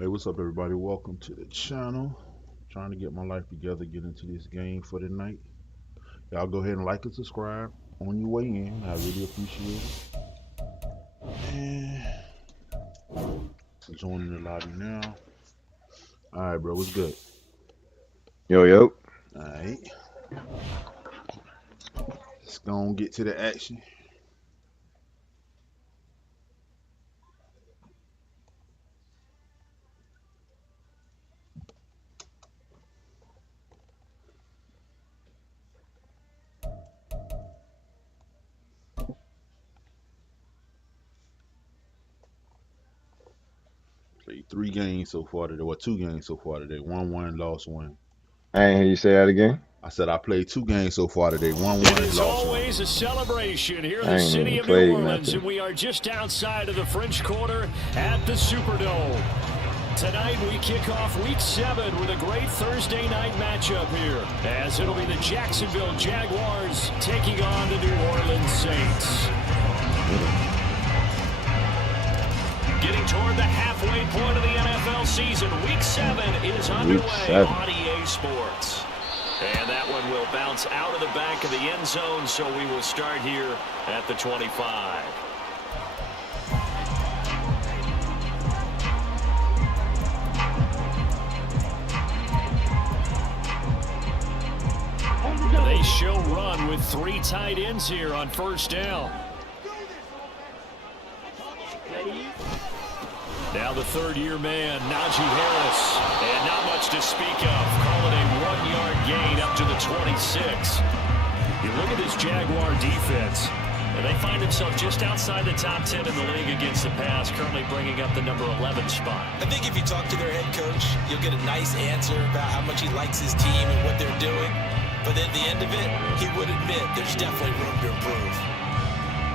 Hey, what's up, everybody? Welcome to the channel. Trying to get my life together, get into this game for the night. Y'all go ahead and like and subscribe on your way in. I really appreciate it. And joining the lobby now. All right, bro. What's good? Yo, yo. All right. Let's go and get to the action. Played 3 games so far today. Well, 2 games so far today. 1-1, lost 1. I ain't hear you say that again. I said I played 2 games so far today. 1-1, It is lost 1. always a celebration here in I the ain't city even of New played Orleans, nothing. and we are just outside of the French Quarter at the Superdome. Tonight we kick off Week 7 with a great Thursday night matchup here, as it'll be the Jacksonville Jaguars taking on the New Orleans Saints. Getting toward the halfway point of the NFL season, Week 7 is underway on EA Sports. And that one will bounce out of the back of the end zone, so we will start here at the 25. They show run with 3 tight ends here on first down. Now the third-year man, Najee Harris. And not much to speak of. Call it a 1-yard gain up to the 26. You look at this Jaguar defense, and they find themselves just outside the top 10 in the league against the pass, currently bringing up the number 11 spot. I think if you talk to their head coach, you'll get a nice answer about how much he likes his team and what they're doing. But at the end of it, he would admit there's definitely room to improve.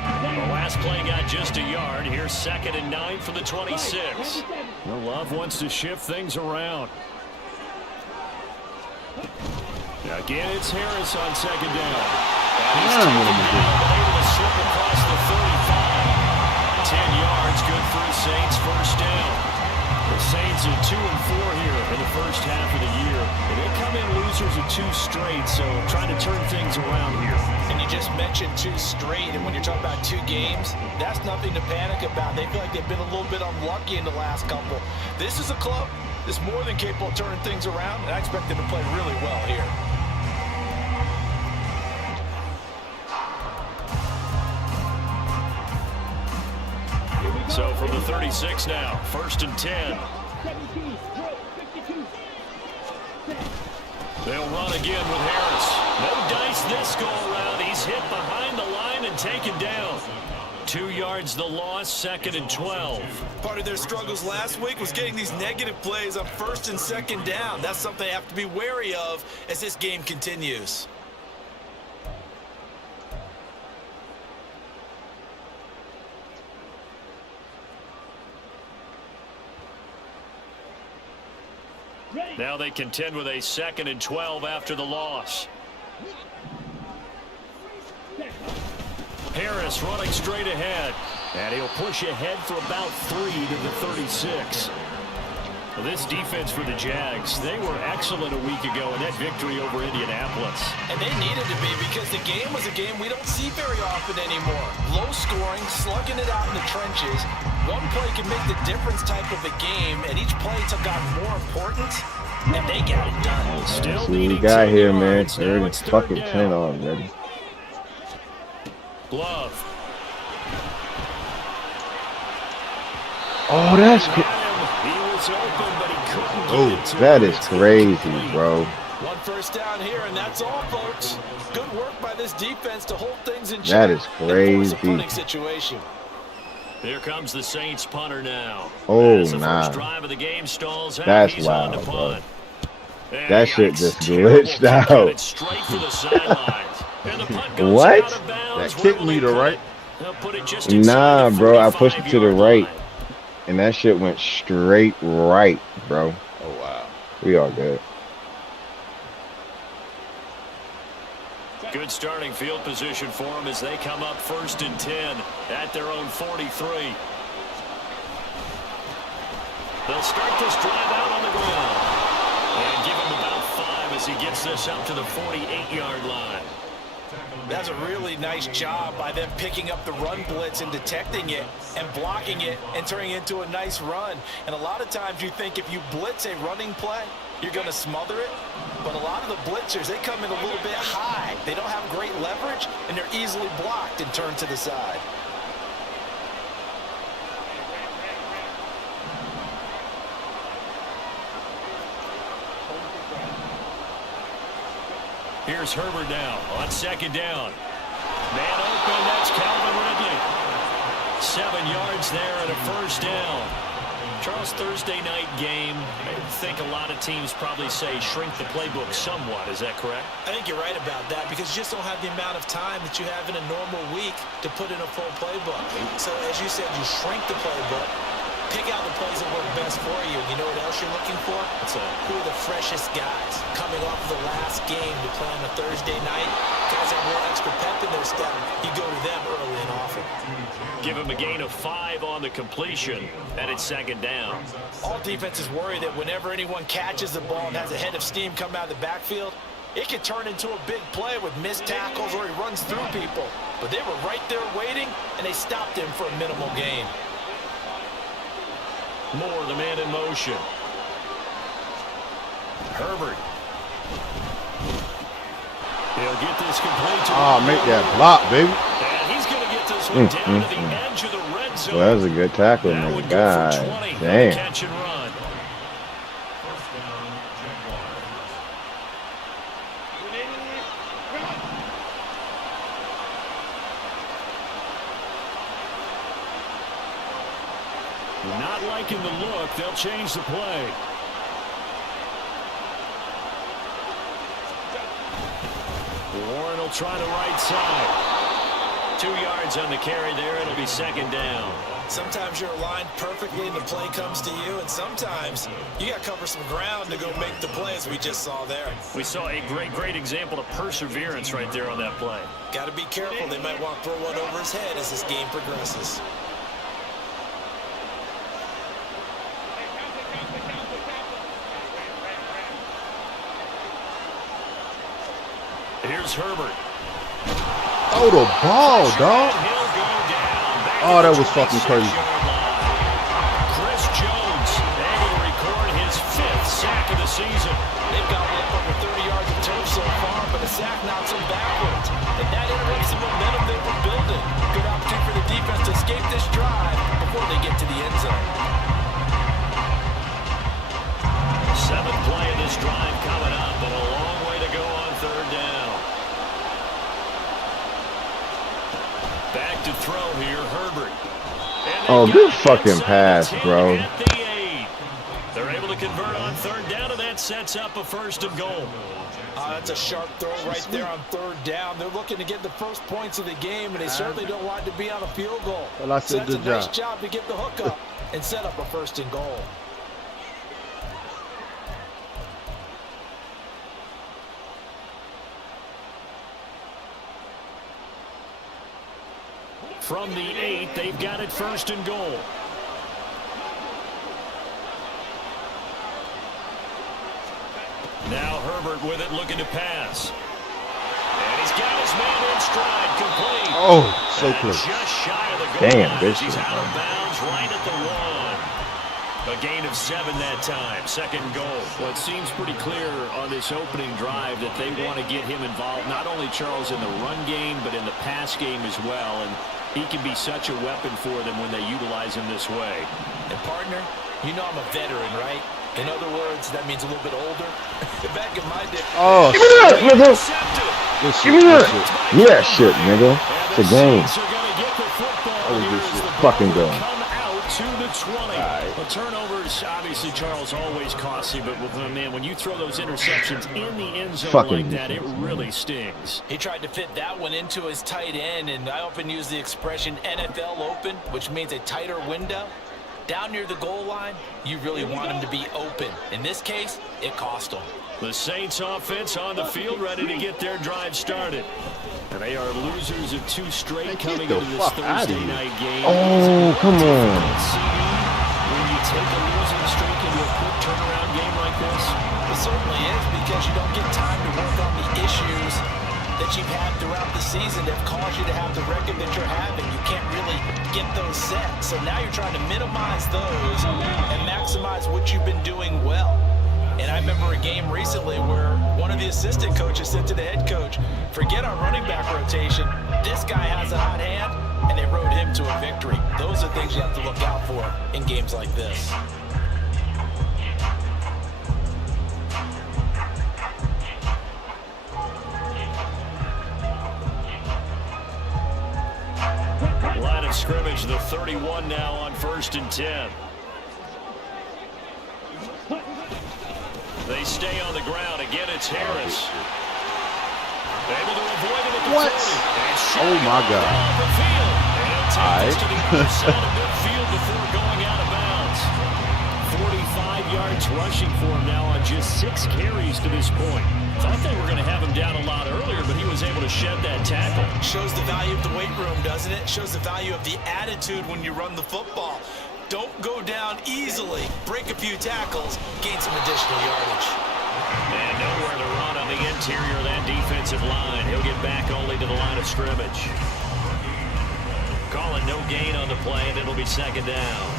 The last play got just a yard. Here's 2nd and 9 for the 26. Well, Love wants to shift things around. Again, it's Harris on 2nd down. And he's taken down, able to slip across the 35. 10 yards, good for the Saints, first down. The Saints are 2-4 here in the first half of the year. And they come in losers of 2 straight, so trying to turn things around here. And you just mentioned 2 straight, and when you're talking about 2 games, that's nothing to panic about. They feel like they've been a little bit unlucky in the last couple. This is a club that's more than capable of turning things around, and I expect them to play really well here. So from the 36 now, 1st and 10. They'll run again with Harris. No dice this go around. He's hit behind the line and taken down. 2 yards the loss, 2nd and 12. Part of their struggles last week was getting these negative plays on 1st and 2nd down. That's something they have to be wary of as this game continues. Now they contend with a 2nd and 12 after the loss. Harris running straight ahead. And he'll push ahead for about 3 to the 36. Well, this defense for the Jags, they were excellent a week ago in that victory over Indianapolis. And they needed to be, because the game was a game we don't see very often anymore. Low scoring, slugging it out in the trenches. One play can make the difference type of a game, and each play took on more importance, and they got it done. Still See leading what we got 10 here, man. yards. 3rd Now and it's fucking 3rd 10 down. already. Glove. Oh, that's He was open, but he couldn't oh, get it to that him. is It's crazy, incomplete. bro. 1 first down here, and that's all, folks. Good work by this defense to hold things in check. That is and force a crazy. punting situation. Here comes the Saints punter now. Oh, As the nah. first drive of the game stalls out, That's he's on to wild, bro. punt. And That shit yikes, just terrible glitched kick out. headed straight for the sidelines. And the punt goes What? out of bounds. That Where kick will they meter, put right? it? They'll put it just inside Nah, the bro. I pushed it to the 45-yard right, line. and that shit went straight right, bro. Oh, wow. We all good. Good starting field position for them as they come up 1st and 10 at their own 43. They'll start this drive out on the ground. And give him about 5 as he gets this up to the 48-yard line. That's a really nice job by them picking up the run blitz and detecting it and blocking it and turning it into a nice run. And a lot of times you think if you blitz a running play, you're going to smother it. But a lot of the blitzers, they come in a little bit high. They don't have great leverage, and they're easily blocked and turned to the side. Here's Herbert now on second down. Man open, that's Calvin Ridley. 7 yards there and a first down. Charles, Thursday night game, I think a lot of teams probably say shrink the playbook somewhat. Is that correct? I think you're right about that because you just don't have the amount of time that you have in a normal week to put in a full playbook. So as you said, you shrink the playbook. Pick out the plays that work best for you. You know what else you're looking for? Who are the freshest guys coming off of the last game to play on a Thursday night? Guys have more extra pep in their step. You go to them early and often. Give him a gain of 5 on the completion, and it's second down. All defenses worry that whenever anyone catches the ball and has a head of steam come out of the backfield, it can turn into a big play with missed tackles or he runs through people. But they were right there waiting, and they stopped him for a minimal gain. Moore, the man in motion. Herbert. He'll get this complete to make that block, baby. And he's going to get this one down to the edge of the red zone. Well, that was a good tackle, That man. would go God for 20 on the damn. catch and run. Not liking the look. They'll change the play. Warren will try the right side. 2 yards on the carry there. It'll be second down. Sometimes you're aligned perfectly and the play comes to you, and sometimes you got to cover some ground to go make the play, as we just saw there. We saw a great example of perseverance right there on that play. Got to be careful. They might want to throw one over his head as this game progresses. Here's Herbert. Oh, the ball, dog. Oh, that was fucking crazy. Chris Jones able to record his 5th sack of the season. They've got up over 30 yards of turf so far, but the sack knocks them backwards. And that interrupts the momentum they were building. Good opportunity for the defense to escape this drive before they get to the end zone. 7th play of this drive coming up, but a long way to go on third down. Back to throw here, Herbert. Oh, good fucking pass, bro. They're able to convert on third down, and that sets up a 1st and goal. That's a sharp throw right there on third down. They're looking to get the first points of the game, and they certainly don't want to be on a field goal. Well, I said so that's good a nice job. job to get the hook up and set up a 1st and goal. From the 8, they've got it 1st and goal. Now Herbert with it, looking to pass. And he's got his man in stride, complete. Oh, so And close. just shy of the goal Damn, line. bitch. He's out of bounds right at the 1. A gain of 7 that time, 2nd and goal. Well, it seems pretty clear on this opening drive that they want to get him involved, not only Charles in the run game, but in the pass game as well. And he can be such a weapon for them when they utilize him this way. And partner, you know I'm a veteran, right? In other words, that means a little bit older. Back in my day. Oh, Give me that, nigga. good Give me shit, good that. shit. Yeah, shit, nigga. It's a game. Oh, good shit. Fucking go. Come out to the 20. Well, turnovers, obviously, Charles, always costly, but man, when you throw those interceptions in the end zone Fucking like that, it really stings. He tried to fit that one into his tight end, and I often use the expression NFL open, which means a tighter window. Down near the goal line, you really want him to be open. In this case, it cost him. The Saints offense on the field, ready to get their drive started. And they are losers of 2 straight Get coming the into this fuck outta Thursday here. night game. Oh, come on. When you take a losing streak into a quick turnaround game like this? It certainly is, because you don't get time to work on the issues that you've had throughout the season that have caused you to have the record that you're having. You can't really get those set. So now you're trying to minimize those and maximize what you've been doing well. And I remember a game recently where one of the assistant coaches said to the head coach, forget our running back rotation. This guy has a hot hand, and they rode him to a victory. Those are things you have to look out for in games like this. Line of scrimmage, the 31 now on 1st and 10. They stay on the ground. Again, it's Harris. Able to avoid him at the What? 40. Oh, my God. All right. To the other side of midfield before going out of bounds. 45 yards rushing for him now on just 6 carries to this point. Thought they were going to have him down a lot earlier, but he was able to shed that tackle. Shows the value of the weight room, doesn't it? Shows the value of the attitude when you run the football. Don't go down easily. Break a few tackles, gain some additional yardage. And nowhere to run on the interior of that defensive line. He'll get back only to the line of scrimmage. Calling no gain on the play, and it'll be 2nd down.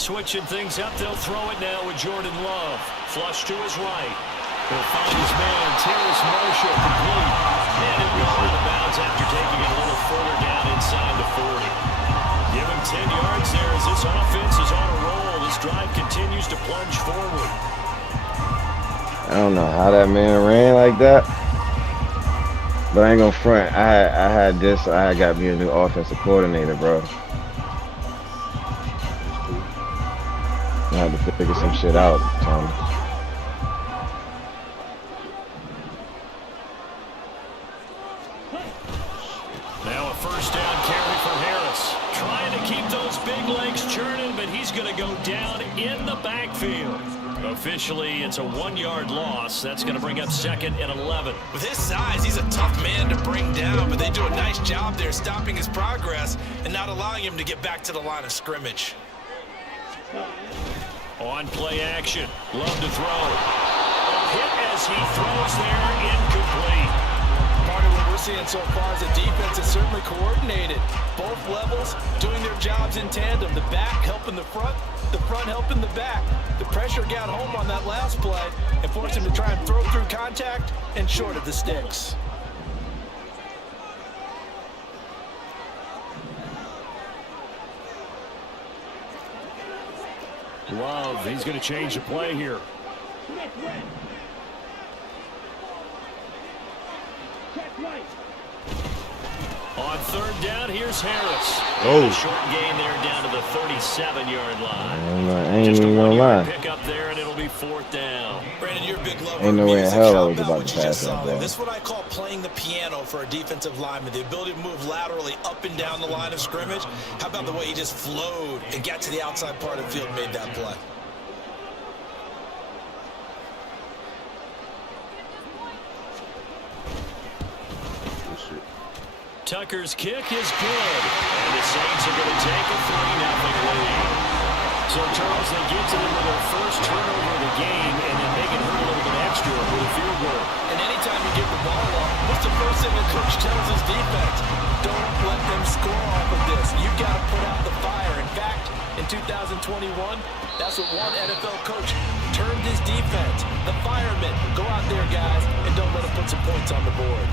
Switching things up, they'll throw it now with Jordan Love. Flush to his right. He'll find his man, Terrace Marshall, complete. And he'll go out of bounds after taking it a little further down inside the 40. Give him 10 yards there as this offense is on a roll. This drive continues to plunge forward. I don't know how that man ran like that. But I ain't gonna front. I got me a new offensive coordinator, bro. I had to figure some shit out, Tommy. Now a 1st down carry for Harris. Trying to keep those big legs churning, but he's going to go down in the backfield. Officially, it's a 1-yard loss. That's going to bring up 2nd and 11. With his size, he's a tough man to bring down, but they do a nice job there stopping his progress and not allowing him to get back to the line of scrimmage. On play action. Love to throw. Hit as he throws there, incomplete. Part of what we're seeing so far is the defense is certainly coordinated. Both levels doing their jobs in tandem. The back helping the front helping the back. The pressure got home on that last play and forced him to try and throw through contact and short of the sticks. Love, he's going to change the play here. On 3rd down, here's Harris. Oh. A short gain there down to the 37-yard line. I ain't Just a even gonna 1-yard lie. pick up there, and it'll be 4th down. Brandon, you're a big lover Ain't no of way in music. hell I How was about what to you just pass saw that there? ball. This is what I call playing the piano for a defensive lineman. The ability to move laterally up and down the line of scrimmage. How about the way he just flowed and got to the outside part of the field and made that play? Tucker's kick is good, and the Saints are going to take a 3-0 lead. So, Charles, they get to them with their first turnover of the game, and then they can hurt a little bit extra with a field goal. And anytime you give the ball up, what's the first thing the coach tells his defense? Don't let them score off of this. You've got to put out the fire. In fact, in 2021, that's what one NFL coach termed his defense. The firemen. Go out there, guys, and don't let them put some points on the board.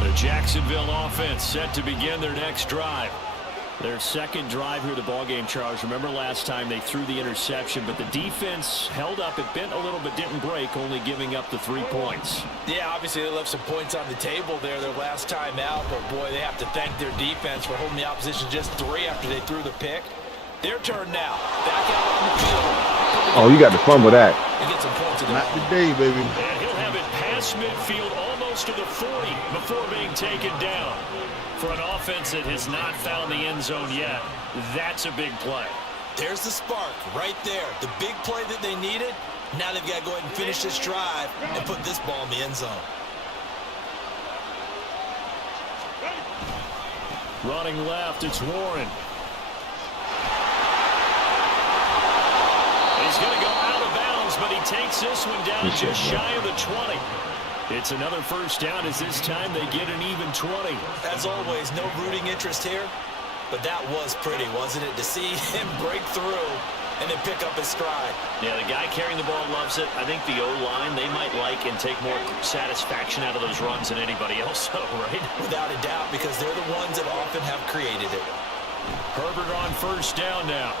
The Jacksonville offense set to begin their next drive. Their 2nd drive here of the ballgame, Charles. Remember last time they threw the interception, but the defense held up. It bent a little but didn't break, only giving up the 3 points. Yeah, obviously they left some points on the table there their last time out, but boy, they have to thank their defense for holding the opposition just 3 after they threw the pick. Their turn now. Back out on the field. Oh, you got to fumble that. And get some points in Not today, baby. And he'll have it passed gets to the 40 before being taken down. For an offense that has not found the end zone yet, that's a big play. There's the spark right there. The big play that they needed. Now they've got to go ahead and finish this drive and put this ball in the end zone. Running left, it's Warren. He's going to go out of bounds, but he takes this one down just shy of the 20. It's another first down as this time they get an even 20. As always, no rooting interest here, but that was pretty, wasn't it? To see him break through and then pick up his stride. Yeah, the guy carrying the ball loves it. I think the O-line, they might like and take more satisfaction out of those runs than anybody else, though, right? Without a doubt, because they're the ones that often have created it. Herbert on first down now.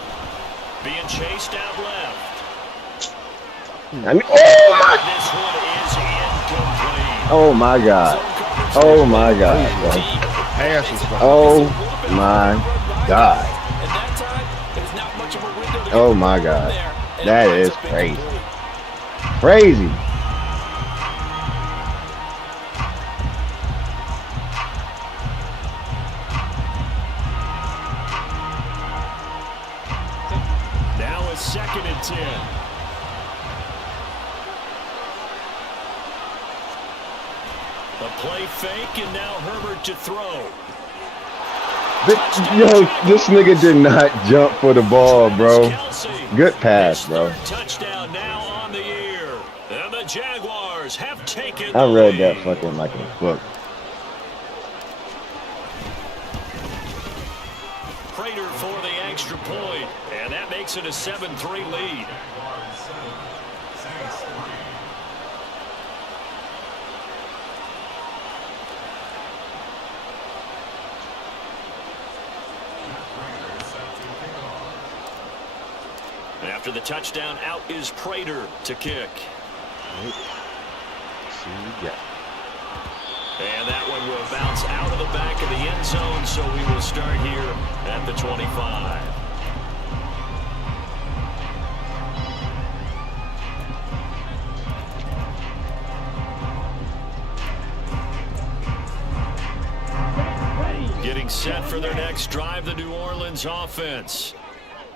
Being chased out left. I mean, oh my! This one is incomplete. Oh my God! Oh my God! Bro. Pass was fucking. Oh my God! Oh my God! That is crazy. Crazy. Now a 2nd and 10. A play fake, and now Herbert to throw. Yo, this nigga did not jump for the ball, bro. Good pass, bro. Touchdown now on the year. And the Jaguars have taken I the read lead. that fucking like a book. Prater for the extra point, and that makes it a 7-3 lead. After the touchdown, out is Prater to kick. Let's see what we got. And that one will bounce out of the back of the end zone, so we will start here at the 25. Getting set for their next drive, the New Orleans offense.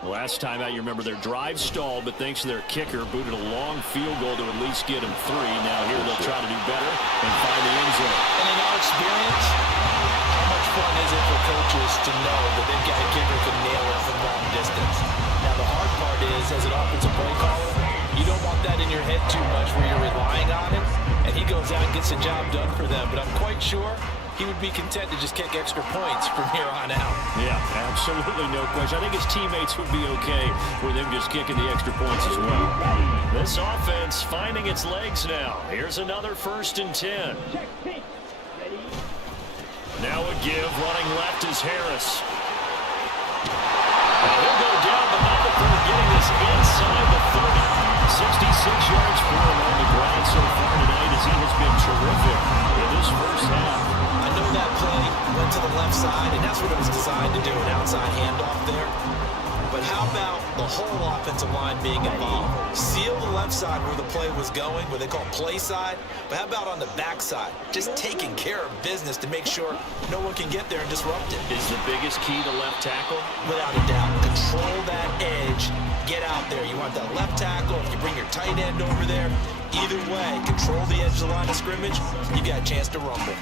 Last time out, you remember their drive stalled, but thanks to their kicker, booted a long field goal to at least get them 3. Now here they'll try to do better and find the end zone. And in our experience, how much fun is it for coaches to know that they've got a kicker who can nail it from long distance? Now the hard part is, as an offensive play caller, you don't want that in your head too much where you're relying on it, and he goes out and gets the job done for them. But I'm quite sure he would be content to just kick extra points from here on out. Yeah, absolutely no question. I think his teammates would be okay with him just kicking the extra points as well. This offense finding its legs now. Here's another 1st and 10. Now a give. Running left is Harris. He'll go down, but not before getting this inside the 30. 66 yards for him on the ground so far tonight as he has been terrific in this first half. I know that play went to the left side, and that's what it was designed to do, an outside handoff there. But how about the whole offensive line being involved? Seal the left side where the play was going, what they call play side. But how about on the back side? Just taking care of business to make sure no one can get there and disrupt it. Is the biggest key to left tackle? Without a doubt. Control that edge. Get out there. You want that left tackle. If you bring your tight end over there, either way, control the edge of the line of scrimmage, you got a chance to rumble.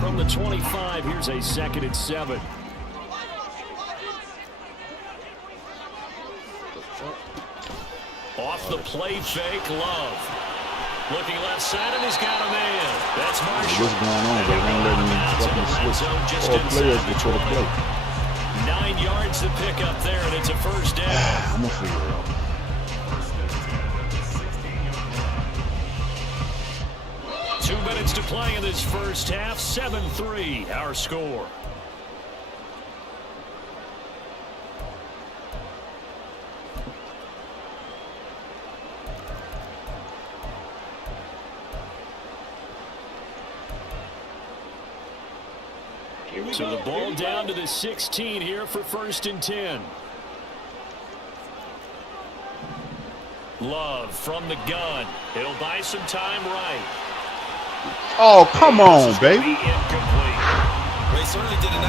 From the 25, here's a 2nd and 7. Off the play fake, Love. Looking left side, and he's got a man. That's Marshall. What's going on? They won't let me fucking switch all players before the play. 9 yards to pick up there, and it's a first down. I'm going to figure it out. Two minutes to play in this first half. 7-3, our score. So the ball down to the 16 here for 1st and 10. Love from the gun. It'll buy some time right. Oh, come on, baby.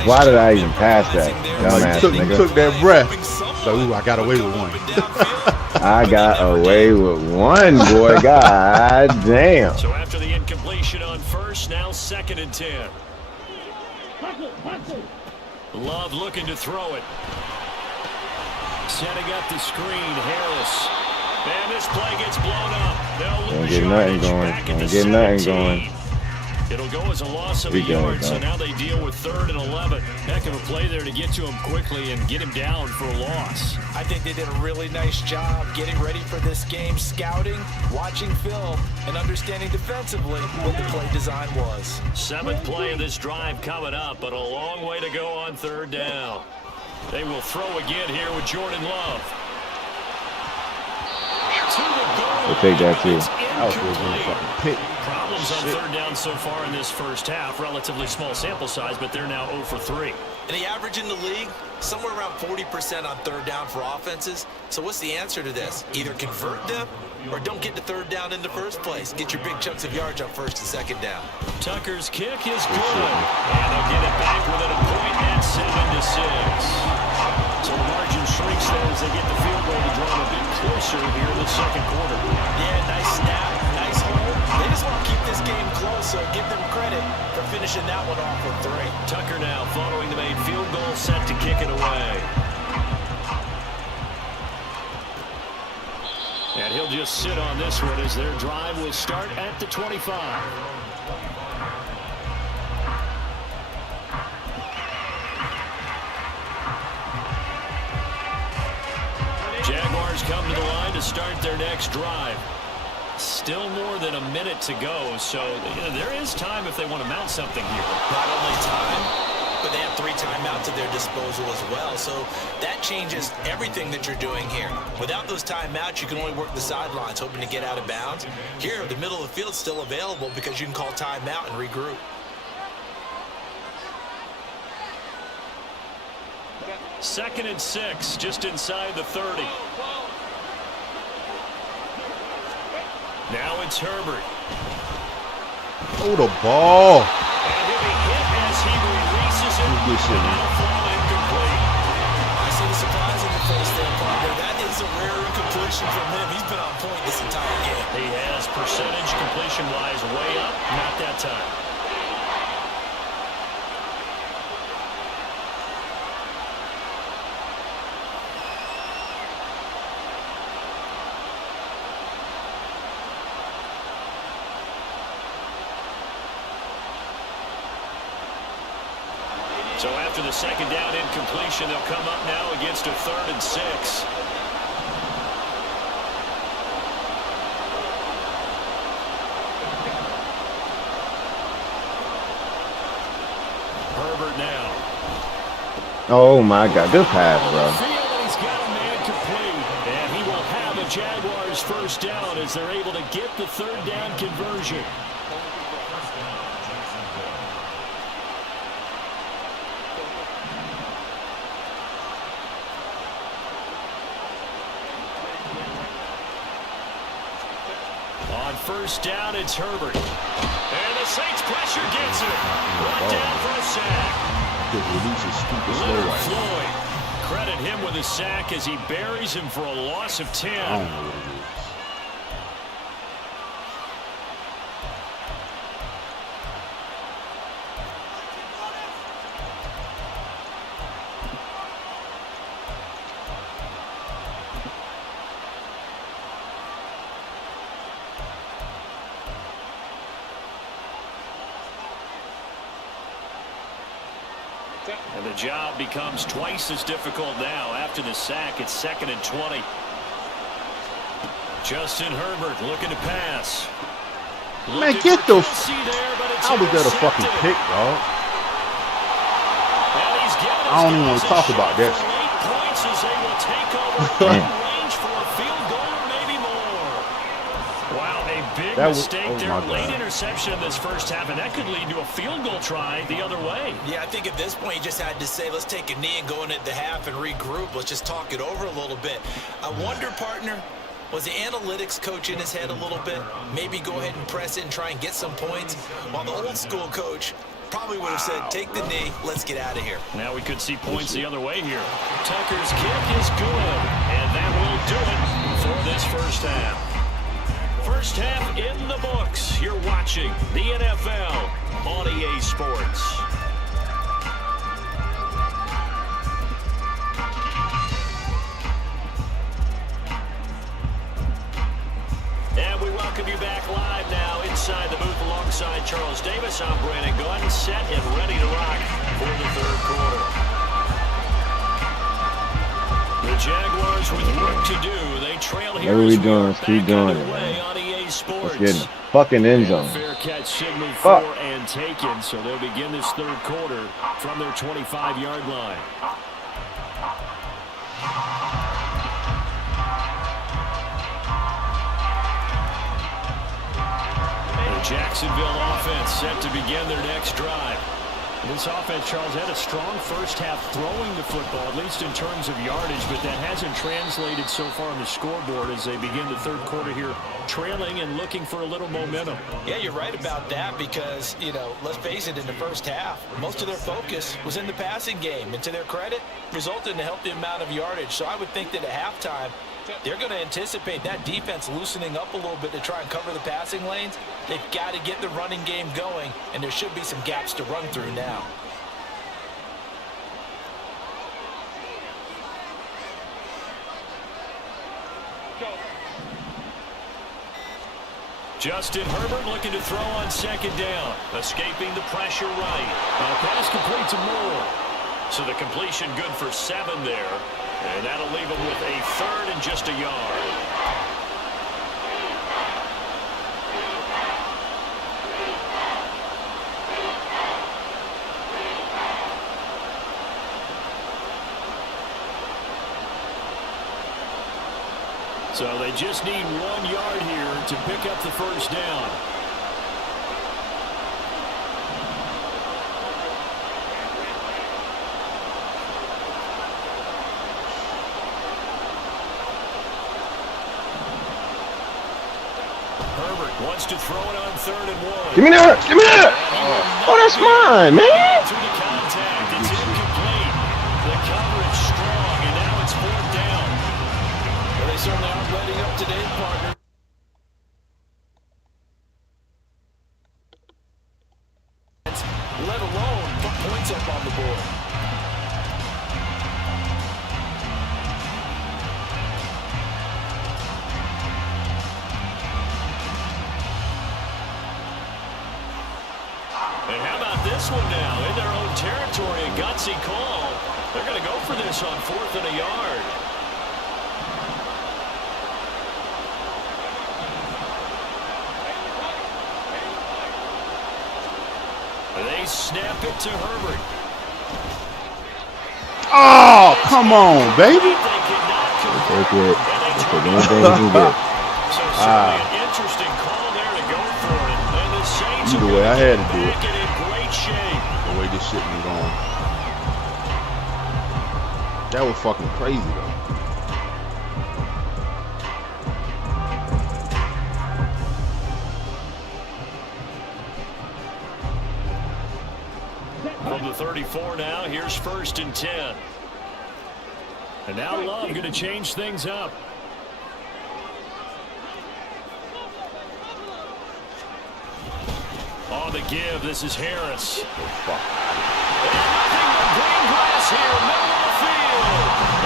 Why did I even pass that? Dumbass You nigga. took that breath. So, ooh, I got away with one. I got away with one, boy. God damn. So after the incompletion on 1st, now 2nd and 10. Love looking to throw it. Setting up the screen, Harris. And this play gets blown up. They'll Don't lose get nothing yardage going. back at Don't the get nothing 17. going. It'll go as a loss of a We got it, yard, so dog. now they deal with 3rd and 11. Heck of a play there to get to him quickly and get him down for a loss. I think they did a really nice job getting ready for this game, scouting, watching film, and understanding defensively what the play design was. 7th play of this drive coming up, but a long way to go on 3rd down. They will throw again here with Jordan Love. We'll take that too. I was supposed to be a fucking pick. Problems on 3rd down so far in this 1st half. Relatively small sample size, but they're now 0 for 3. And the average in the league, somewhere around 40% on 3rd down for offenses. So what's the answer to this? Either convert them or don't get to 3rd down in the first place. Get your big chunks of yards on 1st and 2nd down. Tucker's kick is good. And they'll get it back within a point at 7-6. So the margin shrinks there as they get the field goal to draw them a bit closer here in the 2nd quarter. Yeah, nice snap, nice hold. They just want to keep this game close, so give them credit for finishing that one off with 3. Tucker now following the made field goal, set to kick it away. And he'll just sit on this one as their drive will start at the 25. Jaguars come to the line to start their next drive. Still more than a minute to go, so there is time if they want to mount something here. Not only time, but they have 3 timeouts at their disposal as well. So that changes everything that you're doing here. Without those timeouts, you can only work the sidelines, hoping to get out of bounds. Here, the middle of the field is still available because you can call timeout and regroup. 2nd and 6, just inside the 30. Now it's Herbert. Oh, the ball. And he'll be hit as he releases it. Good shit, man. That'll fall incomplete. I see the surprise in your face there, partner. That is a rare incompletion from him. He's been on point this entire game. He has percentage completion-wise way up, not that time. So after the 2nd down incompletion, they'll come up now against a 3rd and 6. Herbert now. Oh my God, good pass, bro. He's got a man complete, and he will have a Jaguars 1st down as they're able to get the 3rd down conversion. On 1st down, it's Herbert. And the Saints pressure gets it. Brought down for a sack. Leonard Floyd. Credit him with a sack as he buries him for a loss of 10. I don't know what it is. And the job becomes twice as difficult now. After the sack, it's 2nd and 20. Justin Herbert looking to pass. Man, get the... How was that a fucking pick, dog? I don't even want to talk about that. 8 points as they will take over range for a field goal or maybe more. Wow, a big That was, mistake oh there. my Late God. interception in this first half, and that could lead to a field goal try the other way. Yeah, I think at this point you just had to say, let's take a knee and go into the half and regroup. Let's just talk it over a little bit. I wonder, partner, was the analytics coach in his head a little bit? Maybe go ahead and press it and try and get some points? While the old school coach probably would have said, take the knee, let's get out of here. Now we could see points the other way here. Tucker's kick is good, and that will do it for this first half. First half in the books. You're watching the NFL on EA Sports. And we welcome you back live now inside the booth alongside Charles Davis. I'm Brandon Gordon, set and ready to rock for the third quarter. The Jaguars with work to do. They trail here. What are we as doing? are Let's keep back doing it, underway man. on EA Sports. Let's get in the fucking end zone. Fair catch signal Fuck. for and taken, so they'll begin this third quarter from their 25-yard line. The Jacksonville offense set to begin their next drive. This offense, Charles, had a strong first half throwing the football, at least in terms of yardage, but that hasn't translated so far on the scoreboard as they begin the third quarter here, trailing and looking for a little momentum. Yeah, you're right about that because, you know, let's face it, in the first half, most of their focus was in the passing game. And to their credit, resulted in a healthy amount of yardage. So I would think that at halftime, they're going to anticipate that defense loosening up a little bit to try and cover the passing lanes. They've got to get the running game going, and there should be some gaps to run through now. Justin Herbert looking to throw on second down, escaping the pressure right. Pass complete to Moore. So the completion good for 7 there. And that'll leave him with a third and just a yard. So they just need 1 yard here to pick up the first down. Wants to throw it on 3rd and 1. Give me that! Give me that! Oh, that's mine, man! Through the contact, it's incomplete. The coverage strong, and now it's 4th down. Well, they certainly aren't letting up today, partner. Let alone put points up on the board. And how about this one now? In their own territory, a gutsy call. They're going to go for this on 4th and a yard. They snap it to Herbert. Oh, come on, baby. They cannot Take convert, it. and they Take turn anything it you can get. So certainly an interesting call there to go for it. And the Saints Either are way, I gonna had get to do it. back and in great shape. The way this shit been going. That was fucking crazy, though. From the 34 now, here's 1st and 10. And now Love going to change things up. On the give, this is Harris. And nothing but green grass here, middle of the field.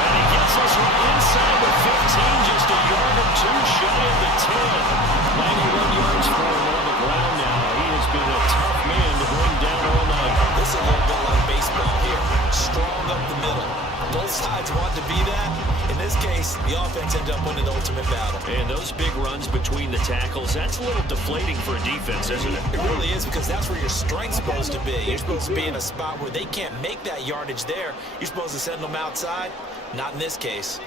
And he gets us right inside the 15, just a yard or 2 shy of the 10. 91 yards for him on the ground now. He has been a tough man to bring down all night. This is a little bit like baseball here. Strong up the middle. Both sides want to be that. In this case, the offense ended up winning the ultimate battle. And those big runs between the tackles, that's a little deflating for a defense, isn't it? It really is, because that's where your strength's supposed to be. You're supposed to be in a spot where they can't make that yardage there. You're supposed to send them outside. Not in this case.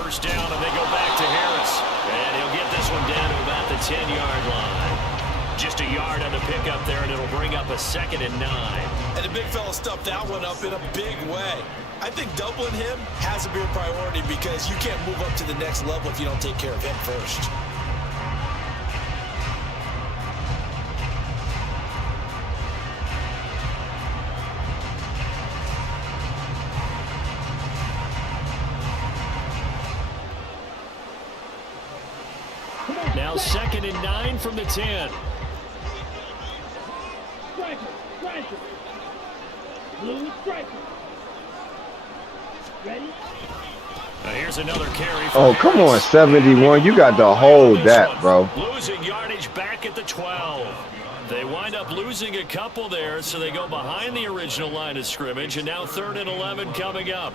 first down, and they go back to Harris. And he'll get this one down to about the 10-yard line. Just a yard on the pickup there, and it'll bring up a 2nd and 9. And the big fella stuffed that one up in a big way. I think doubling him has to be a priority because you can't move up to the next level if you don't take care of him first. Now 2nd and 9 from the 10. Striker. Blue striker. Ready? Here's another carry. Oh, come on, 71. You got to hold that, bro. Losing yardage back at the 12. They wind up losing a couple there, so they go behind the original line of scrimmage, and now 3rd and 11 coming up.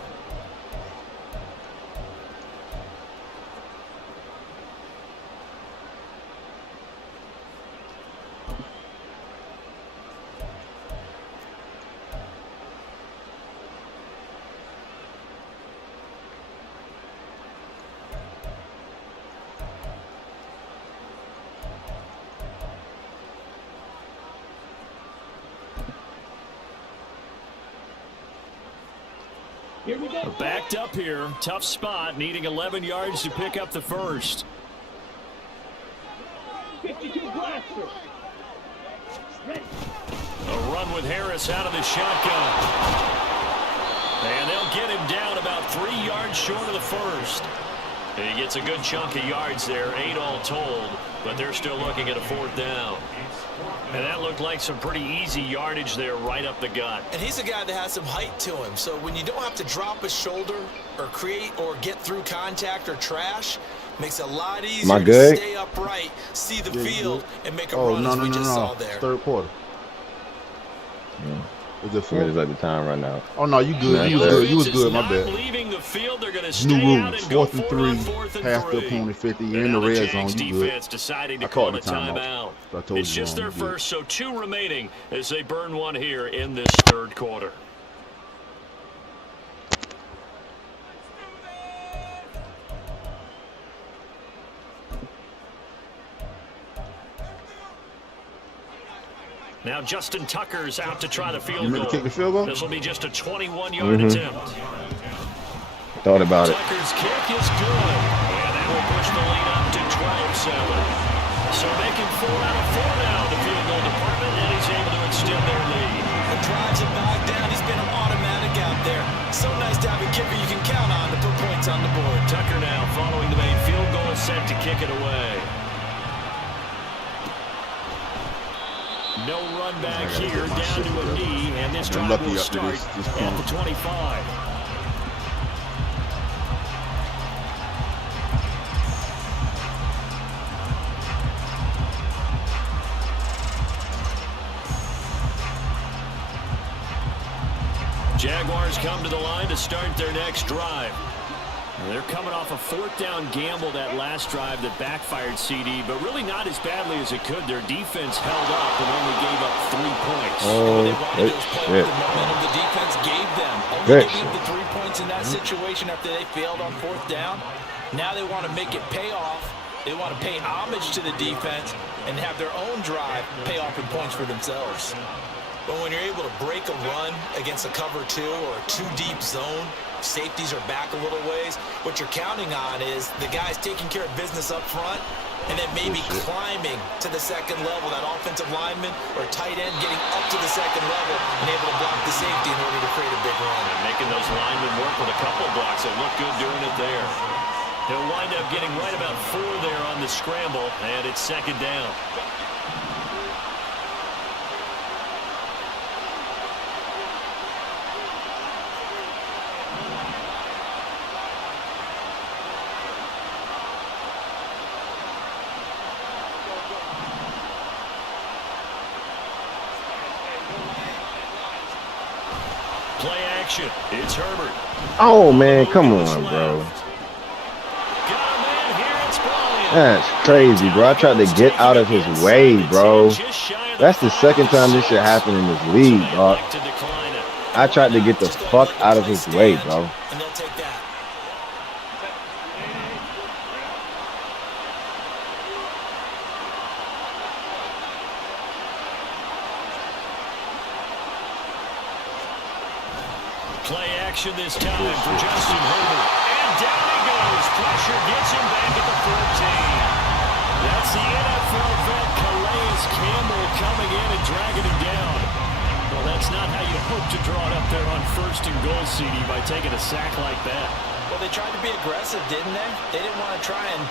Here we go. Backed up here. Tough spot. Needing 11 yards to pick up the first. 52 blaster. Ready. A run with Harris out of the shotgun. And they'll get him down about 3 yards short of the first. He gets a good chunk of yards there, 8 all told, but they're still looking at a 4th down. And that looked like some pretty easy yardage there right up the gut. And he's a guy that has some height to him, so when you don't have to drop a shoulder or create or get through contact or trash, makes it a lot easier to stay upright, see the field, and make a run as we just saw there. 3rd quarter. Yeah. Is it 4th? Just let the time run out. Oh, no, you good. You was good. My bad. Leaving the field, they're going to stay New out rules. and go 4th and for it 3. on 4th and Pass the 3. opponent 50. You're in And the now red Jags zone. You good. defense deciding to I call called a the timeout. I told It's you just wrong. their You good. first, so 2 remaining as they burn one here in this 3rd quarter. Now Justin Tucker's out to try the field You meant goal. to kick the field goal? This will be just a 21-yard attempt. Thought about it. Tucker's kick is good. And that will push the lead up to 12-7. So making 4 out of 4 now in the field goal department, and he's able to extend their lead. The drives have bogged down. He's been an automatic out there. So nice to have a kicker you can count on to put points on the board. Tucker now following the main field goal, set to kick it away. No run back here, down to a knee, and this drive will start at the 25. Jaguars come to the line to start their next drive. They're coming off a 4th down gamble that last drive that backfired CD, but really not as badly as it could. Their defense held up and only gave up 3 points. Oh, They wanted to play with the momentum the defense gave them. Only gave the 3 points in that situation after they failed on 4th down. Now they want to make it pay off. They want to pay homage to the defense and have their own drive pay off in points for themselves. But when you're able to break a run against a cover 2 or a 2-deep zone, safeties are back a little ways. What you're counting on is the guys taking care of business up front and then maybe climbing to the 2nd level, that offensive lineman or tight end getting up to the 2nd level and able to block the safety in order to create a big run. And making those linemen work with a couple blocks. They look good doing it there. They'll wind up getting right about 4 there on the scramble, and it's 2nd down. Play action. It's Herbert. Oh, man, come on, bro. That's crazy, bro. I tried to get out of his way, bro. That's the 2nd time this shit happened in this league, bro. I tried to get the fuck out of his way, bro. And they'll take that. action this time for Justin Herbert. And down he goes. Pressure gets him back at the 14. That's the NFL vet Calais Campbell coming in and dragging him down. Well, that's not how you hope to draw it up there on 1st and goal, CD, by taking a sack like that. Well, they tried to be aggressive, didn't they? They didn't want to try and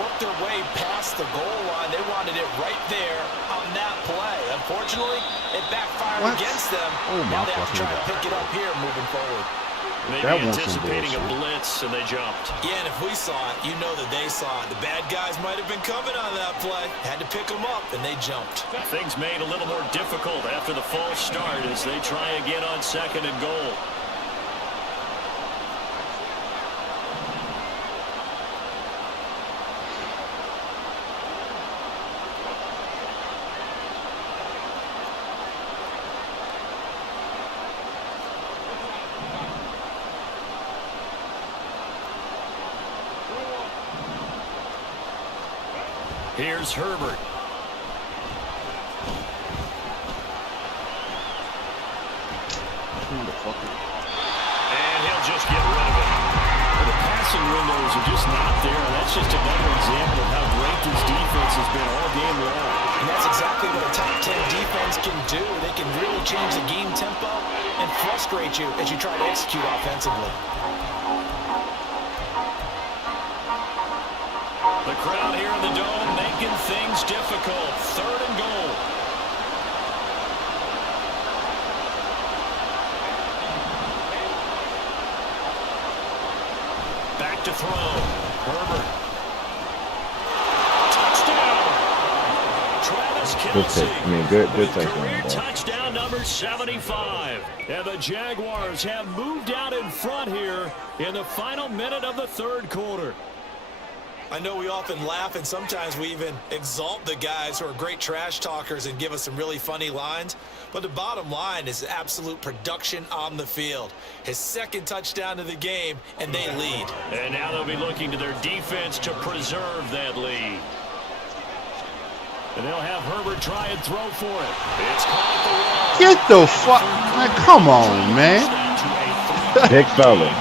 work their way past the goal line. They wanted it right there on that play. Unfortunately, it backfired against them. Now they have to try to pick it up here moving forward. Maybe anticipating a blitz, and they jumped. Yeah, and if we saw it, you know that they saw it. The bad guys might have been coming on that play. Had to pick them up, and they jumped. Things made a little more difficult after the false start as they try again on 2nd and goal. Here's Herbert. And he'll just get rid of it. Well, the passing windows are just not there. That's just another example of how great this defense has been all game long. And that's exactly what a top 10 defense can do. They can really change the game tempo and frustrate you as you try to execute offensively. The crowd here in the Dome making things difficult. 3rd and goal. Back to throw. Herbert. Touchdown. Travis Kelce. Good Career touchdown number 75. And the Jaguars have moved out in front here in the final minute of the 3rd quarter. I know we often laugh and sometimes we even exalt the guys who are great trash talkers and give us some really funny lines. But the bottom line is absolute production on the field. His 2nd touchdown of the game, and they lead. And now they'll be looking to their defense to preserve that lead. And they'll have Herbert try and throw for it. It's caught at the wall. Get the fuck, man! Come on, man. Big fella.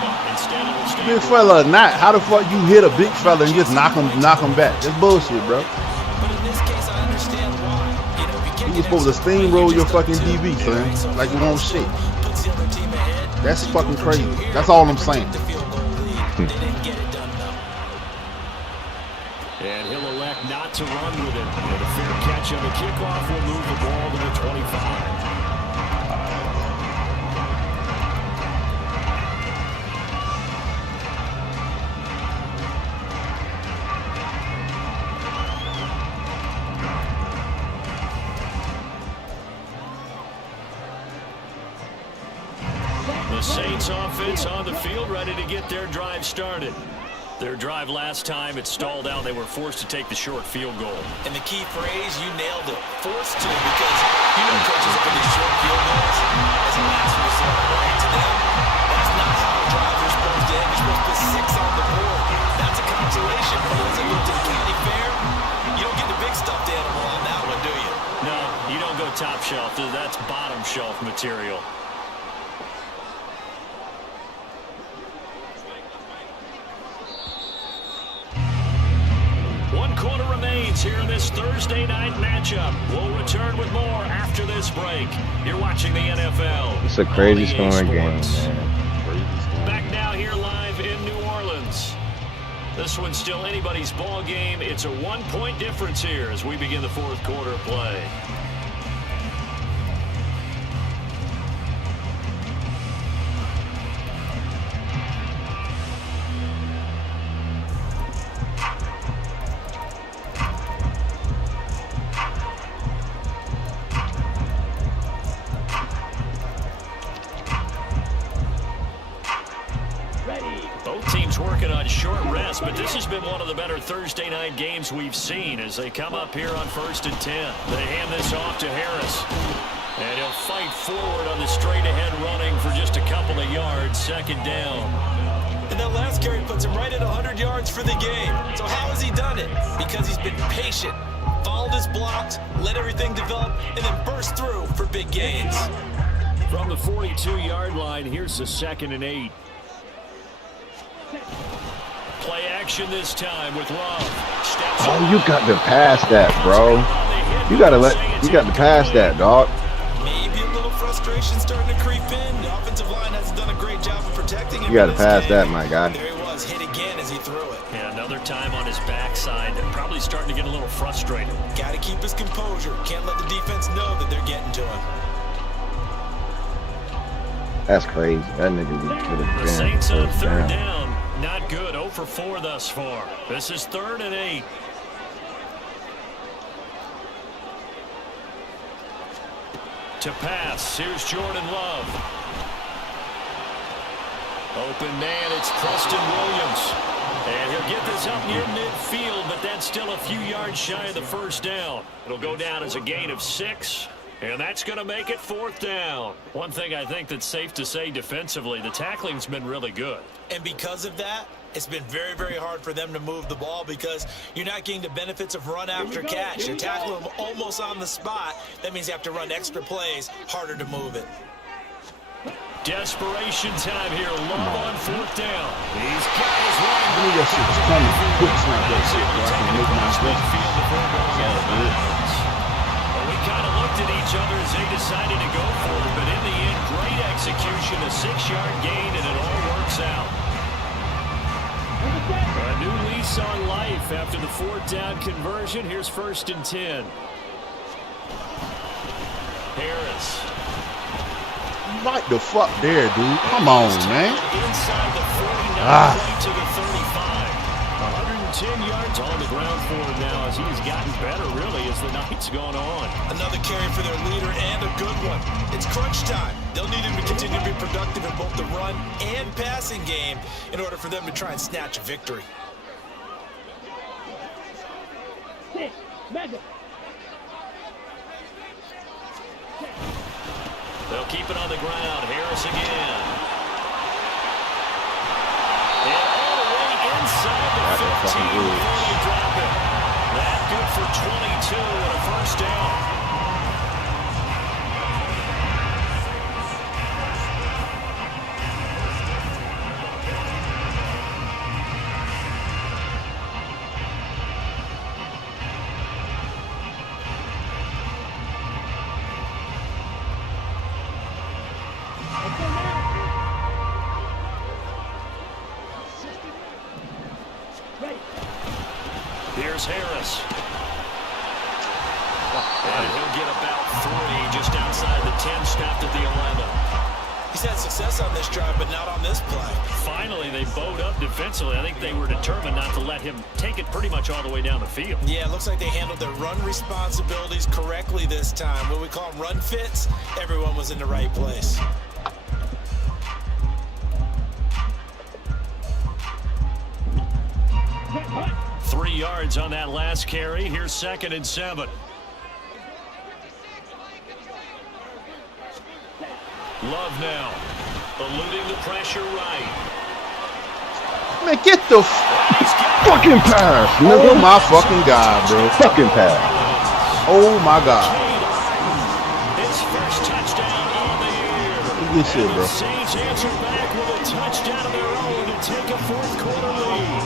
Big fella, not how the fuck you hit a big fella and just knock him back? That's bullshit, bro. But in this case, I understand why. You know, if you You supposed to steamroll your fucking DB, son, like you want shit. That's fucking crazy. That's all I'm saying. And he'll elect not to run with it. And a fair catch on the kickoff will move the ball to the 25. The Saints offense on the field, ready to get their drive started. Their drive last time, it stalled out. They were forced to take the short field goal. And the key phrase, you nailed it. Forced to, because you know coaches up in these short field goals as a last resort, right? To them, that's not how the drives are supposed to end. You're supposed to put 6 on the board. That's a consolation. But as it looked at the county fair, you don't get the big stuffed animal on that one, do you? No, you don't go top shelf. That's bottom shelf material. Quarter remains here in this Thursday night matchup. We'll return with more after this break. You're watching the NFL. It's a crazy scoring game, man. Back now here live in New Orleans. This one's still anybody's ball game. It's a 1-point difference here as we begin the 4th quarter play. Working on short rest, but this has been one of the better Thursday night games we've seen as they come up here on 1st and 10. They hand this off to Harris, and he'll fight forward on the straight-ahead running for just a couple of yards, 2nd down. And that last carry puts him right at 100 yards for the game. So how has he done it? Because he's been patient, followed his blocks, let everything develop, and then burst through for big gains. From the 42-yard line, here's the 2nd and 8. Play action this time with Love. Oh, you got to pass that, bro. You got to pass that, dog. Maybe a little frustration starting to creep in. The offensive line hasn't done a great job of protecting him. You got to pass that, my guy. There he was, hit again as he threw it. Yeah, another time on his backside. Probably starting to get a little frustrated. Got to keep his composure. Can't let the defense know that they're getting to him. That's crazy. That nigga could have The Saints on 3rd down. Not good. 0 for 4 thus far. This is 3rd and 8. To pass. Here's Jordan Love. Open man. It's Preston Williams. And he'll get this up near midfield, but that's still a few yards shy of the 1st down. It'll go down as a gain of 6. And that's going to make it 4th down. One thing I think that's safe to say defensively, the tackling's been really good. And because of that, it's been very, very hard for them to move the ball because you're not getting the benefits of run after catch. You're tackling them almost on the spot. That means you have to run extra plays, harder to move it. Desperation time here. Love on 4th down. He's got his running I need that shit to come and quick snap that shit so I can make my stuff. Well, we kind of looked at each other as they decided to go for it, but in the end, great execution, a 6-yard gain, and it all works out. A new lease on life after the 4th down conversion. Here's 1st and 10. Harris. Right the fuck there, dude. Come on, man. Inside the 49 to the 35. 110 yards on the ground for him now as he's gotten better, really, as the night's gone on. Another carry for their leader and a good one. It's crunch time. They'll need him to continue to be productive in both the run and passing game in order for them to try and snatch a victory. 6, Madden. They'll keep it on the ground. Harris again. And all the way inside the 15 before they drop it. That good for 22 and a 1st down. Here's Harris. And he'll get about 3 just outside the 10, stopped at the 11. He's had success on this drive, but not on this play. Finally, they bowed up defensively. I think they were determined not to let him take it pretty much all the way down the field. Yeah, it looks like they handled their run responsibilities correctly this time. What we call them run fits, everyone was in the right place. Hut. 3 yards on that last carry. Here's 2nd and 7. Love now. Eluding the pressure right. Man, get the Fucking pass, oh nigga. my fucking god, bro. Fucking pass. Oh my god. His first touchdown on the year. Look at this shit, bro. The Saints answer back with a touchdown of their own to take a 4th quarter lead.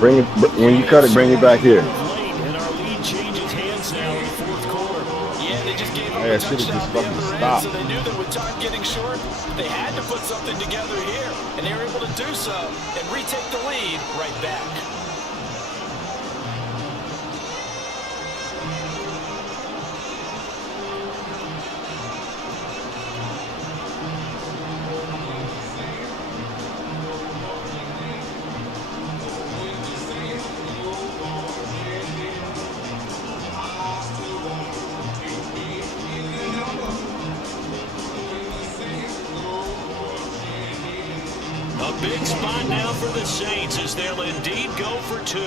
Bring it when you cut it. Bring it back here. Late, and our lead changes hands now in the 4th quarter. Yeah, they just gave up Yeah, a should've touchdown just the fucking other end, stopped. so they knew that with time getting short, they had to put something together here, and they were able to do so and retake the lead right back. A big spot now for the Saints as they'll indeed go for 2.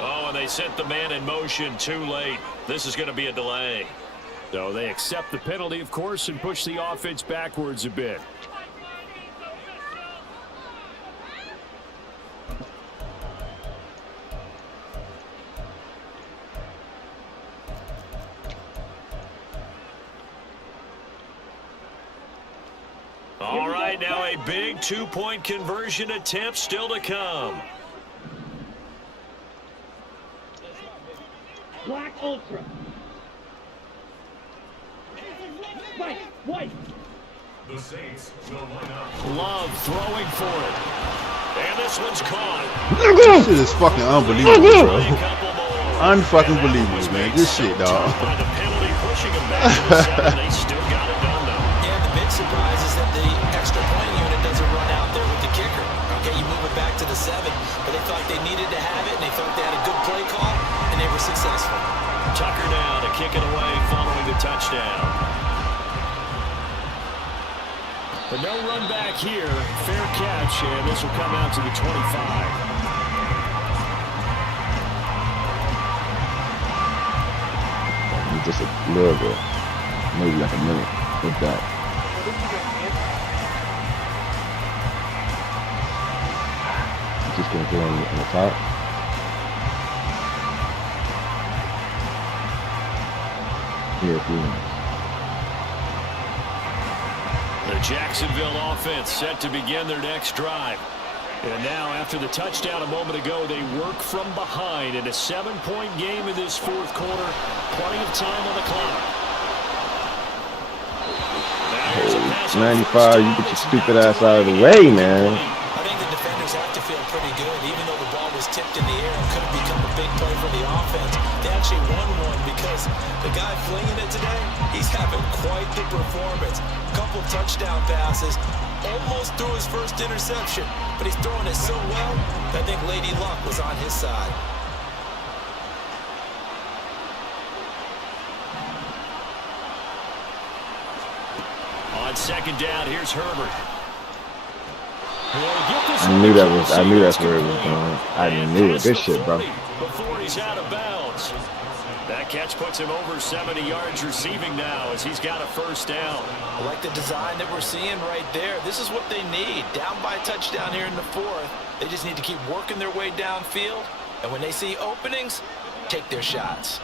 Oh, and they set the man in motion too late. This is going to be a delay. So they accept the penalty, of course, and push the offense backwards a bit. All right, now a big two-point conversion attempt still to come. Black Ultra. White. The Saints will line up. Love throwing for it. And this one's caught. This shit is fucking unbelievable, bro. Unfucking believable, man. This shit, dog. The penalty pushing them back to the 7. They still got it done, though. Yeah, the big surprise is that the extra point unit doesn't run out there with the kicker. Okay, you move it back to the 7, but they thought they needed to have it, and they thought they had a good play call, and they were successful. Tucker now to kick it away following the touchdown. But no run back here. Fair catch, and this will come out to the 25. Just a little bit. Maybe like a minute. With that. Just gonna go on the top. Here, a few minutes. The Jacksonville offense set to begin their next drive. And now, after the touchdown a moment ago, they work from behind in a 7-point game in this fourth quarter. Plenty of time on the clock. Hey, 95, you get your stupid ass out of the way, man. I think the defenders have to feel pretty good. Even though the ball was tipped in the air and could have become a big play for the offense, they actually won one because the guy flinging it today, he's having quite the performance. Couple touchdown passes, almost threw his first interception, but he's throwing it so well that I think Lady Luck was on his side. On second down, here's Herbert. I knew that's where it was going. I knew it. Good shit, bro. Before he's out of bounds. That catch puts him over 70 yards receiving now as he's got a first down. I like the design that we're seeing right there. This is what they need. Down by a touchdown here in the fourth. They just need to keep working their way downfield. And when they see openings, take their shots.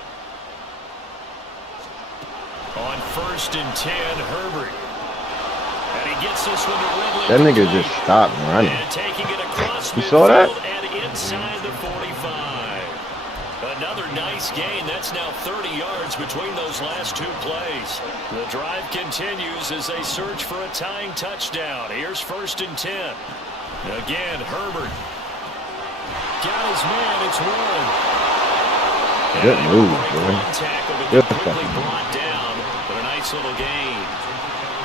On 1st and 10, Herbert. And he gets this one to Ridley. That nigga just stopped running. And taking it across You saw that? and inside the 45. Another nice gain. That's now 30 yards between those last two plays. The drive continues as they search for a tying touchdown. Here's 1st and 10. Again, Herbert. Got his man. It's one. Good move, boy. Good Quickly brought down, but a nice little gain.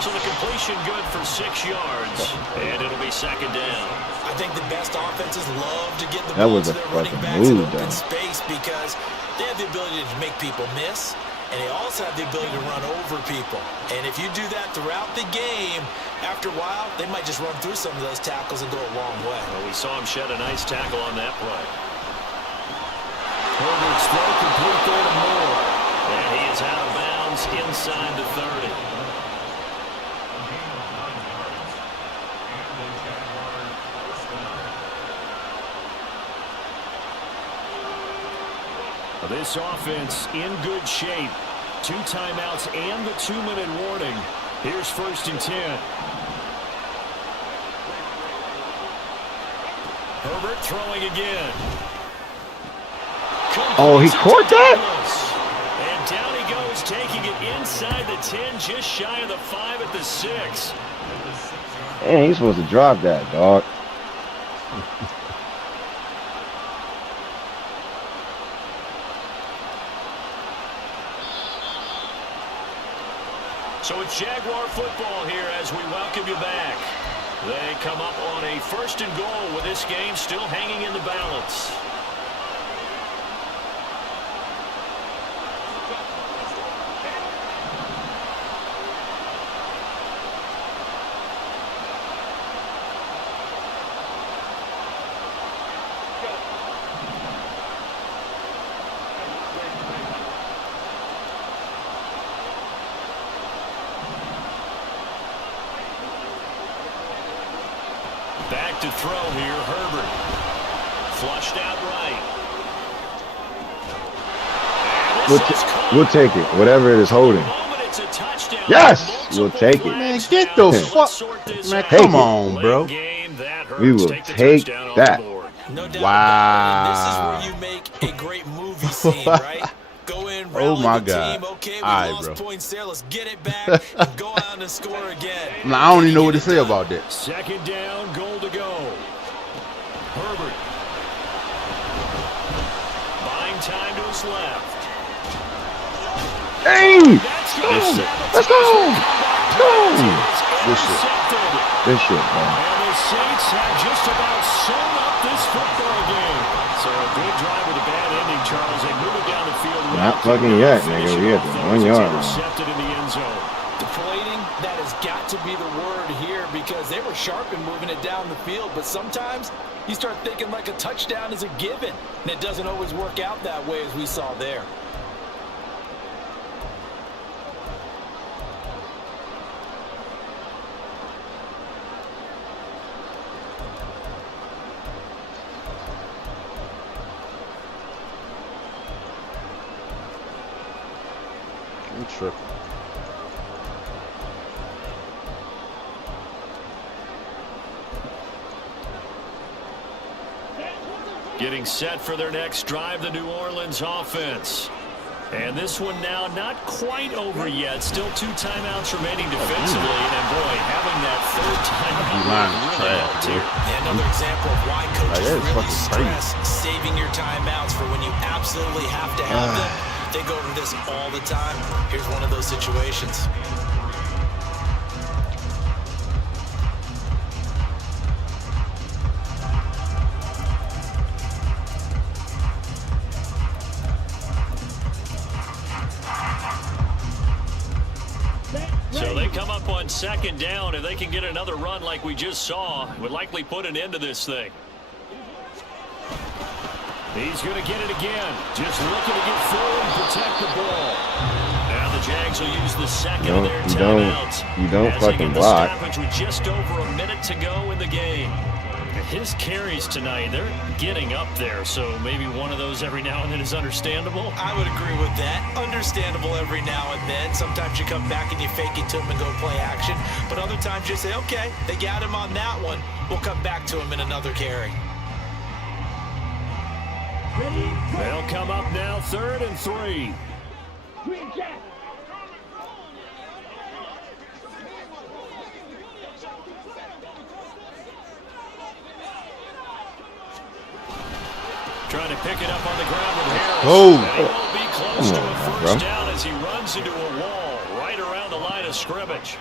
So the completion good for 6 yards, and it'll be second down. I think the best offenses love to get the That ball was to a their running fucking backs in move, open though. space because they have the ability to make people miss, and they also have the ability to run over people. And if you do that throughout the game, after a while, they might just run through some of those tackles and go a long way. Well, we saw him shed a nice tackle on that play. Herbert's throw complete there to Moore. And he is out of bounds inside the 30. This offense in good shape. 2 timeouts and the 2-minute warning. Here's 1st and 10. Herbert throwing again. Oh, he caught that? And down he goes, taking it inside the 10, just shy of the 5 at the 6. Man, he's supposed to drop that, dog. So it's Jaguar football here as we welcome you back. They come up on a 1st and goal with this game still hanging in the balance. Back to throw here, Herbert. Flushed out right. We'll take it, whatever it is holding. It's a touchdown. first down. Yes, we'll take it. Man, get the fuck. Man, come on, bro. We will take that. No doubt Wow. about it. And this is where you make a great movie scene, right? Go in, Oh rally my the God. team. Okay, we All right, lost bro. points there. Let's get it back and go out and score again. Now, I don't even know what to say about that. Second down, goal to go. Herbert. Buying time to his left. Hey! Let's go! Good shit. This shit, man. And the Saints have just about sewn up this football game. So a good drive with a bad ending, Charles. They move it down the field. Not fucking yet, nigga. We at the 1 yard line. Intercepted in the end zone. Deflating, that has got to be the word here because they were sharp in moving it down the field. But sometimes you start thinking like a touchdown is a given. And it doesn't always work out that way as we saw there. I'm tripping. Getting set for their next drive, the New Orleans offense. And this one now not quite over yet. Still 2 timeouts remaining defensively. And boy, having that third timeout really helped here. Yeah, another example of why coaches that is really fucking stress saving your timeouts for when you absolutely have to have them. They go over this all the time. Here's one of those situations. So they come up on second down. If they can get another run like we just saw, it would likely put an end to this thing. He's going to get it again. Just looking to get forward and protect the ball. Now the Jags will use the second of their timeouts. You don't as fucking they get the block. stoppage with just over a minute to go in the game. His carries tonight, they're getting up there, so maybe one of those every now and then is understandable. I would agree with that. Understandable every now and then. Sometimes you come back and you fake it to him and go play action. But other times you say, okay, they got him on that one. We'll come back to him in another carry. They'll come up now 3rd and 3. Green Jack. Trying to pick it up on the ground with Harris. Oh. And he will be close to a first down as he runs into a wall right around the line of scrimmage.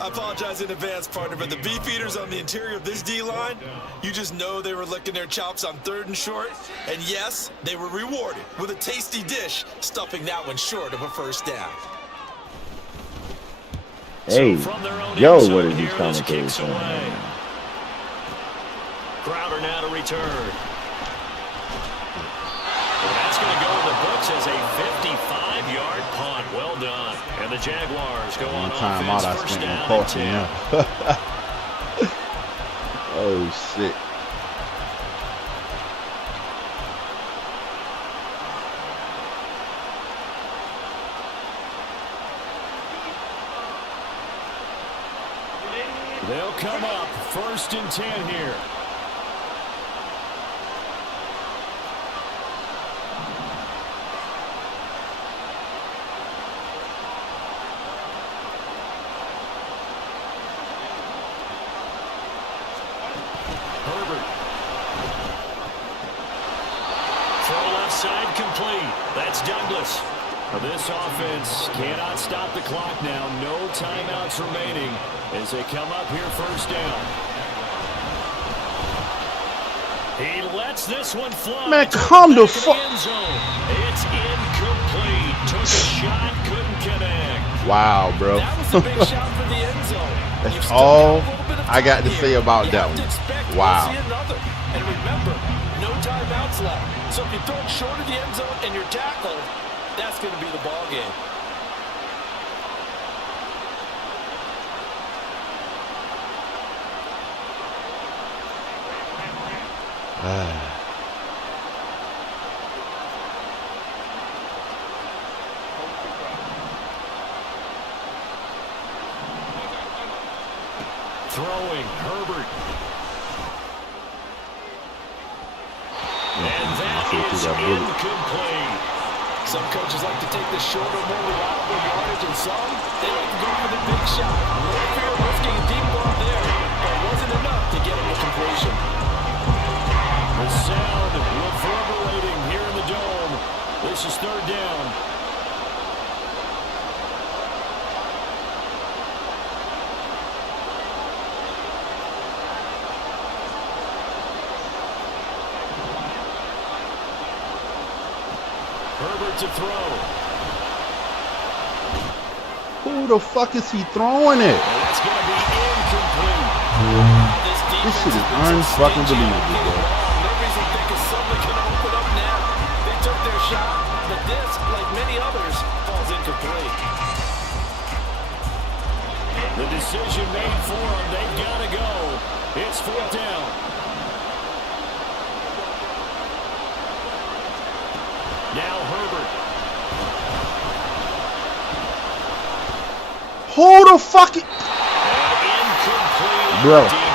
I apologize in advance, partner, but the beefeaters on the interior of this D-line, you just know they were licking their chops on 3rd and short. And yes, they were rewarded with a tasty dish, stuffing that one short of a first down. Hey, So from their own yo, end zone what is these here, this commentators kicks saying? away. Crowder now to return. And that's going to go in the books as a 55-yard punt. Well done. And the Jaguars go on Time out, offense I first spent on down and coffee 10. now. Oh, shit. They'll come up 1st and 10 here. Herbert. Throw left side complete. That's Douglas. This offense cannot stop the clock now. No timeouts remaining as they come up here 1st down. He lets this one fly. Man, come the fuck. It's incomplete. Took a shot, couldn't connect. Wow, bro. That was a big shot for the end zone. That's You've still all got a little bit of I got to time say here. about You that have to one. expect Wow. we'll see another. And remember, no timeouts left. So if you throw it short of the end zone and you're tackled, that's going to be the ball game. throwing, Herbert. And that is incomplete. Some coaches like to take the shorter, more reliable yardage, and some, they like to go for the big shot. A little fear of risking a deep ball there, but it wasn't enough to get him to completion. The sound reverberating here in the dome. This is third down. Herbert to throw. Who the fuck is he throwing it? And that's going to be incomplete. This shit is unfucking believable, bro. No reason to think it's something can open up now. They took their shot, but this, like many others, falls incomplete. The decision made for them. They've got to go. It's fourth down. Now Herbert. Who the fuck? Incomplete. Bro.